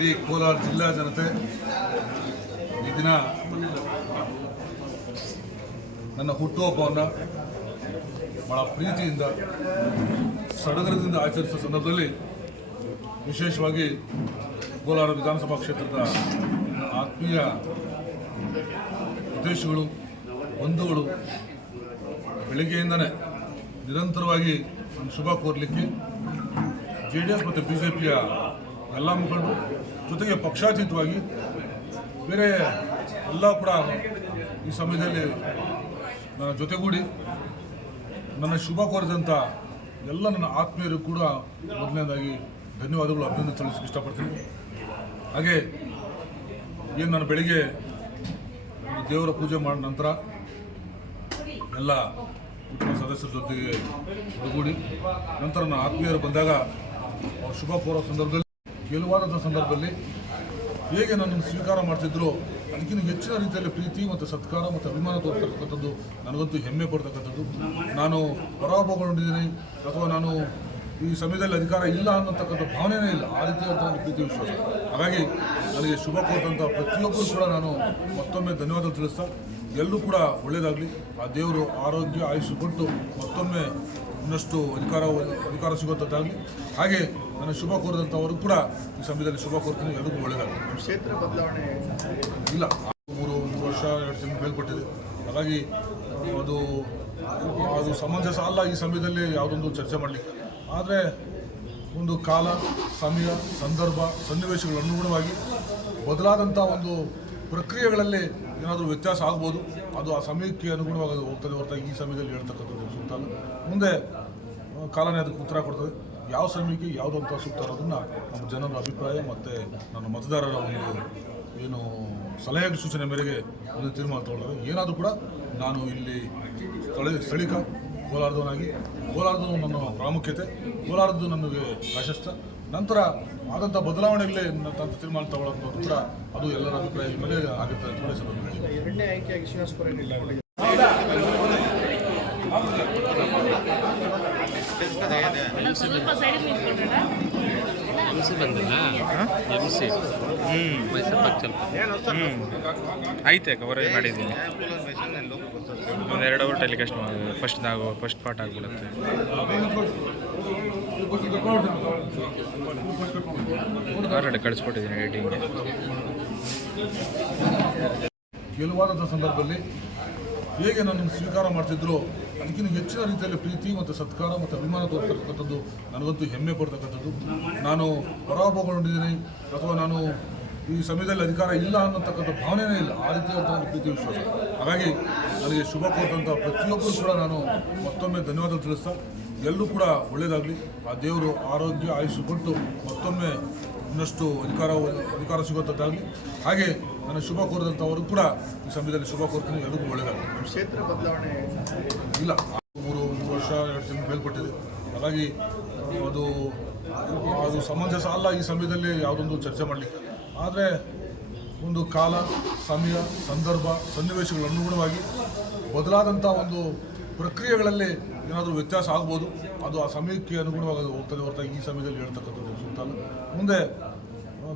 ಇಡೀ ಕೋಲಾರ ಜಿಲ್ಲಾ ಜನತೆ ಈ ದಿನ ನನ್ನ ಹುಟ್ಟುಹಬ್ಬವನ್ನು ಬಹಳ ಪ್ರೀತಿಯಿಂದ, ಸಡಗರದಿಂದ ಆಚರಿಸುವ ಸಂದರ್ಭದಲ್ಲಿ ವಿಶೇಷವಾಗಿ ಕೋಲಾರ ವಿಧಾನಸಭಾ ಕ್ಷೇತ್ರದ ಆತ್ಮೀಯ ಉದ್ದೇಶಗಳು, ಬಂಧುಗಳು ಬೆಳಗ್ಗೆಯಿಂದನೇ ನಿರಂತರವಾಗಿ ಒಂದು ಶುಭ ಕೋರಲಿಕ್ಕೆ ಜೆ ಡಿ ಎಸ್ ಮತ್ತು ಬಿ ಜೆ ಪಿಯ ಎಲ್ಲ ಮುಖಂಡರು, ಜೊತೆಗೆ ಪಕ್ಷಾತೀತವಾಗಿ ಬೇರೆ ಎಲ್ಲ ಕೂಡ ಈ ಸಮಯದಲ್ಲಿ ನನ್ನ ಜೊತೆಗೂಡಿ ನನ್ನ ಶುಭ ಕೋರಿದಂಥ ಎಲ್ಲ ನನ್ನ ಆತ್ಮೀಯರು ಕೂಡ ಮೊದಲನೇದಾಗಿ ಧನ್ಯವಾದಗಳು, ಅಭಿನಂದನೆ ಸಲ್ಲಿಸಕ್ಕೆ ಇಷ್ಟಪಡ್ತೀನಿ. ಹಾಗೆ ಏನು ನಾನು ಬೆಳಿಗ್ಗೆ ದೇವರ ಪೂಜೆ ಮಾಡಿದ ನಂತರ ಎಲ್ಲ ಕುಟುಂಬ ಸದಸ್ಯರ ಜೊತೆಗೆ ಒಳಗೂಡಿ ನಂತರ ನನ್ನ ಆತ್ಮೀಯರು ಬಂದಾಗ ಅವ್ರ ಶುಭ ಕೋರೋ ಸಂದರ್ಭದಲ್ಲಿ ಗೆಲುವಾದಂಥ ಸಂದರ್ಭದಲ್ಲಿ ಹೇಗೆ ನನ್ನನ್ನು ಸ್ವೀಕಾರ ಮಾಡ್ತಿದ್ರು ಅದಕ್ಕಿಂತ ಹೆಚ್ಚಿನ ರೀತಿಯಲ್ಲಿ ಪ್ರೀತಿ ಮತ್ತು ಸತ್ಕಾರ ಮತ್ತು ಅಭಿಮಾನ ತೋರ್ತಕ್ಕಂಥದ್ದು ನನಗಂತೂ ಹೆಮ್ಮೆ ಪಡ್ತಕ್ಕಂಥದ್ದು ನಾನು ಪರಾಭವಗೊಂಡಿದ್ದೀನಿ ಅಥವಾ ನಾನು ಈ ಸಮಯದಲ್ಲಿ ಅಧಿಕಾರ ಇಲ್ಲ ಅನ್ನತಕ್ಕಂಥ ಭಾವನೆನೇ ಇಲ್ಲ. ಆ ರೀತಿಯಾದಂಥ ಒಂದು ಪ್ರೀತಿ ವಿಶ್ವಾಸ. ಹಾಗಾಗಿ ನನಗೆ ಶುಭ ಕೋರ್ತಂಥ ಪ್ರತಿಯೊಬ್ಬರು ಕೂಡ ನಾನು ಮತ್ತೊಮ್ಮೆ ಧನ್ಯವಾದ ತಿಳಿಸ್ತಾ ಎಲ್ಲರೂ ಕೂಡ ಒಳ್ಳೆಯದಾಗಲಿ ಆ ದೇವರು ಆರೋಗ್ಯ, ಆಯುಷ್ ಕೊಟ್ಟು ಮತ್ತೊಮ್ಮೆ ಇನ್ನಷ್ಟು ಅಧಿಕಾರ ಅಧಿಕಾರ ಸಿಗುವಂಥದ್ದಾಗಲಿ ಹಾಗೆ ನಾನು ಶುಭ ಕೋರಿದಂಥವರು ಕೂಡ ಈ ಸಮಯದಲ್ಲಿ ಶುಭ ಕೋರ್ತೀನಿ. ಎಲ್ಲರಿಗೂ ಒಳ್ಳೆಯದಾಗಲಿ ಕ್ಷೇತ್ರ ಬದಲಾವಣೆ ಇಲ್ಲ. ಮೂರು ಮೂರು ವರ್ಷ ಎರಡು ತಿಂಗಳು ಮೇಲ್ಪಟ್ಟಿದೆ ಹಾಗಾಗಿ ಅದು ಅದು ಸಮಂಜಸ ಅಲ್ಲ ಈ ಸಮಯದಲ್ಲಿ ಯಾವುದೊಂದು ಚರ್ಚೆ ಮಾಡಲಿಕ್ಕೆ. ಆದರೆ ಒಂದು ಕಾಲ ಸಮಯ ಸಂದರ್ಭ ಸನ್ನಿವೇಶಗಳ ಅನುಗುಣವಾಗಿ ಬದಲಾದಂಥ ಒಂದು ಪ್ರಕ್ರಿಯೆಗಳಲ್ಲಿ ಏನಾದರೂ ವ್ಯತ್ಯಾಸ ಆಗ್ಬೋದು, ಅದು ಆ ಸಮಯಕ್ಕೆ ಅನುಗುಣವಾಗಿ ಹೋಗ್ತದೆ ಹೊರತಾಗಿ ಈ ಸಮಯದಲ್ಲಿ ಹೇಳ್ತಕ್ಕಂಥದ್ದು ಸೂಕ್ತ ಮುಂದೆ ಕಾಲನೇ ಅದಕ್ಕೆ ಉತ್ತರ ಕೊಡ್ತದೆ. ಯಾವ ಸಮಯಕ್ಕೆ ಯಾವುದಂತ ಸೂಕ್ತ ಅನ್ನೋದನ್ನು ನಮ್ಮ ಜನರ ಅಭಿಪ್ರಾಯ ಮತ್ತು ನನ್ನ ಮತದಾರರ ಒಂದು ಏನು ಸಲಹೆ ಸೂಚನೆ ಮೇರೆಗೆ ಒಂದು ತೀರ್ಮಾನ ತಗೊಳ್ಳೋದು ಏನಾದರೂ ಕೂಡ ನಾನು ಇಲ್ಲಿ ಸ್ಥಳೀಯ ಸ್ಥಳೀಕ ಕೋಲಾರದವನಾಗಿ ಕೋಲಾರದ ನನ್ನ ಪ್ರಾಮುಖ್ಯತೆ, ಕೋಲಾರದ್ದು ನಮಗೆ ಪ್ರಾಶಸ್ತ. ನಂತರ ಆದಂಥ ಬದಲಾವಣೆಗಳೇ ತಂತ್ರ ತೀರ್ಮಾನ ತಗೊಳ್ಳೋದು ಕೂಡ ಅದು ಎಲ್ಲರ ಅಭಿಪ್ರಾಯದ ಮೇಲೆ ಆಗುತ್ತೆ ಅಂತ ಕೂಡ ಎರಡನೇ ಆಯ್ಕೆಯಾಗಿ ಎಂ ಸಿ ಬಂದಿಲ್ಲ ಎಂ ಸಿ ಹ್ಞೂ ಮೈಸೂರು ಪಾಕ್ ಸ್ವಲ್ಪ ಹ್ಞೂ ಐತೆ ಕವರೇಜ್ ಮಾಡಿದ್ದೀನಿ ಒಂದು ಎರಡು ಅವರ್ ಟೆಲಿಕಾಸ್ಟ್ ಫಸ್ಟ್ ಆಗೋ ಫಸ್ಟ್ ಪಾರ್ಟ್ ಆಗಿಬಿಡುತ್ತೆ ಆಲ್ರೆಡಿ ಕಳಿಸ್ಕೊಟ್ಟಿದ್ದೀನಿ ಎಡಿಟಿಂಗ್ಗೆ ಗೆಲುವಾದಂಥ ಸಂದರ್ಭದಲ್ಲಿ ಹೇಗೆ ನನ್ನನ್ನು ಸ್ವೀಕಾರ ಮಾಡ್ತಿದ್ರು, ಅದಕ್ಕಿಂತ ಹೆಚ್ಚಿನ ರೀತಿಯಲ್ಲಿ ಪ್ರೀತಿ ಮತ್ತು ಸತ್ಕಾರ ಮತ್ತು ಅಭಿಮಾನ ತೋರ್ತಕ್ಕಂಥದ್ದು ನನಗಂತೂ ಹೆಮ್ಮೆ ಪಡ್ತಕ್ಕಂಥದ್ದು ನಾನು ಪರಾಭವಗೊಂಡಿದ್ದೀನಿ ಅಥವಾ ನಾನು ಈ ಸಮಯದಲ್ಲಿ ಅಧಿಕಾರ ಇಲ್ಲ ಅನ್ನತಕ್ಕಂಥ ಭಾವನೆಯೇ ಇಲ್ಲ. ಆ ರೀತಿಯಾದಂಥ ಒಂದು ಪ್ರೀತಿ ವಿಶ್ವಾಸ. ಹಾಗಾಗಿ ನನಗೆ ಶುಭ ಕೊಟ್ಟಂಥ ಪ್ರತಿಯೊಬ್ಬರು ಕೂಡ ನಾನು ಮತ್ತೊಮ್ಮೆ ಧನ್ಯವಾದ ತಿಳಿಸ್ತಾ ಎಲ್ಲರೂ ಕೂಡ ಒಳ್ಳೆಯದಾಗಲಿ. ಆ ದೇವರು ಆರೋಗ್ಯ, ಆಯುಷ್ಯ ಕೊಟ್ಟು ಮತ್ತೊಮ್ಮೆ ಇನ್ನಷ್ಟು ಅಧಿಕಾರ ಅಧಿಕಾರ ಸಿಗುವಂಥದ್ದಾಗಲಿ ಹಾಗೆ ನನ್ನ ಶುಭ ಕೋರಿದಂಥವರು ಕೂಡ ಈ ಸಮಯದಲ್ಲಿ ಶುಭ ಕೋರ್ತೀನಿ ಎಲ್ಲರಿಗೂ ಒಳ್ಳೆಯದಾಗಲಿ ಕ್ಷೇತ್ರ ಬದಲಾವಣೆ ಇಲ್ಲ ಮೂರು ಮೂರು ವರ್ಷ ಎರಡು ತಿಂಗಳು ಮೇಲ್ಪಟ್ಟಿದೆ. ಹಾಗಾಗಿ ಅದು ಅದು ಸಮಂಜಸ ಅಲ್ಲ ಈ ಸಮಯದಲ್ಲಿ ಯಾವುದೊಂದು ಚರ್ಚೆ ಮಾಡಲಿಕ್ಕೆ. ಆದರೆ ಒಂದು ಕಾಲ ಸಮಯ ಸಂದರ್ಭ ಸನ್ನಿವೇಶಗಳ ಅನುಗುಣವಾಗಿ ಬದಲಾದಂಥ ಒಂದು ಪ್ರಕ್ರಿಯೆಗಳಲ್ಲಿ ಏನಾದರೂ ವ್ಯತ್ಯಾಸ ಆಗ್ಬೋದು, ಅದು ಆ ಸಮಯಕ್ಕೆ ಅನುಗುಣವಾಗಿ ಅದು ಹೋಗ್ತದೆ ಹೊರತಾಗಿ ಈ ಸಮಯದಲ್ಲಿ ಹೇಳ್ತಕ್ಕಂಥದ್ದು ಸೂಕ್ತ ಮುಂದೆ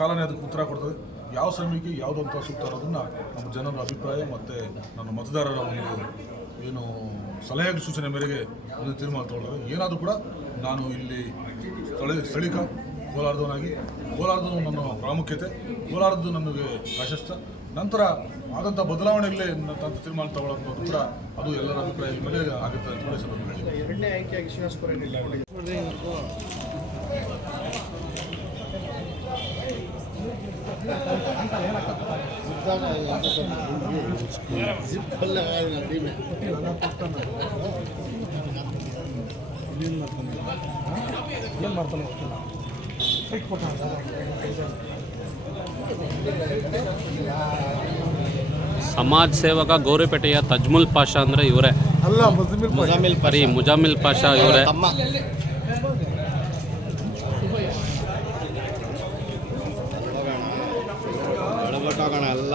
ಕಾಲನೇ ಅದಕ್ಕೆ ಉತ್ತರ ಕೊಡ್ತದೆ. ಯಾವ ಸಮಯಕ್ಕೆ ಯಾವುದಂತ ಸೂಕ್ತ ಅನ್ನೋದನ್ನು ನಮ್ಮ ಜನರ ಅಭಿಪ್ರಾಯ ಮತ್ತು ನನ್ನ ಮತದಾರರ ಒಂದು ಏನು ಸಲಹೆ ಸೂಚನೆ ಮೇರೆಗೆ ಒಂದು ತೀರ್ಮಾನ ತಗೊಳ್ಳೋದು ಏನಾದರೂ ಕೂಡ ನಾನು ಇಲ್ಲಿ ಸ್ಥಳ, ಸ್ಥಳೀಕ ಕೋಲಾರದವನಾಗಿ ಕೋಲಾರದ ನನ್ನ ಪ್ರಾಮುಖ್ಯತೆ, ಕೋಲಾರದ್ದು ನಮಗೆ ಪ್ರಾಶಸ್ತ್ಯ ನಂತರ ಆದಂಥ ಬದಲಾವಣೆಗಳೇ ನನ್ನ ತೀರ್ಮಾನ ತಗೊಳ್ಳೋದು ಕೂಡ ಅದು ಎಲ್ಲರ ಅಭಿಪ್ರಾಯದ ಮೇಲೆ ಆಗುತ್ತೆ ಅಂತ ಹೇಳಿ ಸಂದರ್ಭದಲ್ಲಿ ಹೇಳಿದ್ದೀನಿ. ಎರಡನೇ ಆಯ್ಕೆಯಾಗಿ ಶ್ರೀನಿವಾಸಪುರ ನಿಂತ್ಕೊಂಡಿದ್ದಾರೆ ಸಮಾಜ ಸೇವಕ ಗೌರಿಪೇಟೆಯ ತಜ್ಮುಲ್ ಪಾಷಾ ಅಂದ್ರೆ ಇವರೇ. ಬರೀ ಮುಜಾಮಿಲ್ ಪಾಷಾ ಇವರೇ. ಎಲ್ಲ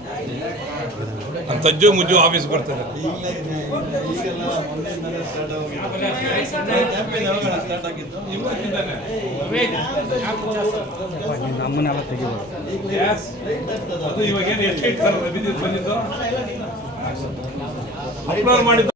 ತಜ್ಜು ಮುಜ್ಜು ಆಫೀಸ್ ಬರ್ತಾರೆ. Yes. ಅದು ಇವಾಗ ಏನು ಎಷ್ಟು ಇರ್ತಾರೆ ವಿದ್ಯುತ್ ಬಂದಿದ್ದು? ಅಪ್ಲೋಡ್ ಮಾಡಿದ್ದು